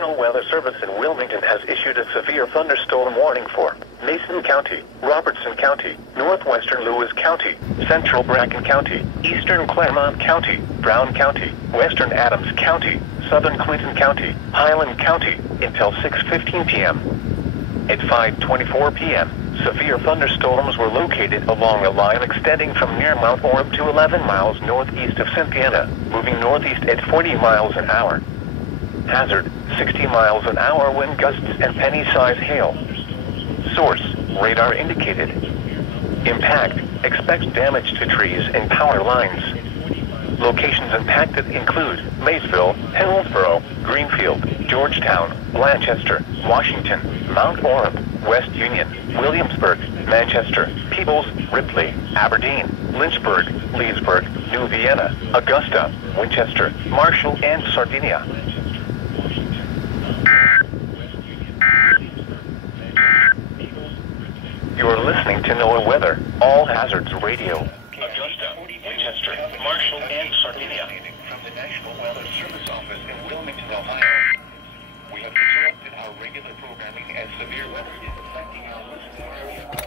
National Weather Service in Wilmington has issued a severe thunderstorm warning for Mason County, Robertson County, Northwestern Lewis County, Central Bracken County, Eastern Claremont County, Brown County, Western Adams County, Southern Clinton County, Highland County, until 6:15 p.m. At 5:24 p.m., severe thunderstorms were located along a line extending from near Mount Orab to 11 miles northeast of Cynthiana, moving northeast at 40 miles an hour. Hazard, 60 miles an hour wind gusts and penny-size hail. Source, radar indicated. Impact, expects damage to trees and power lines. Locations impacted include Maysville, Hillsboro, Greenfield, Georgetown, Blanchester, Washington, Mount Orab, West Union, Williamsburg, Manchester, Peebles, Ripley, Aberdeen, Lynchburg, Leesburg, New Vienna, Augusta, Winchester, Marshall, and Sardinia. You're listening to NOAA Weather, All Hazards Radio. Augusta, Winchester, Marshall, and Sardinia. From the National Weather Service Office in Wilmington, Ohio. We have interrupted our regular programming as severe weather is affecting our listening area.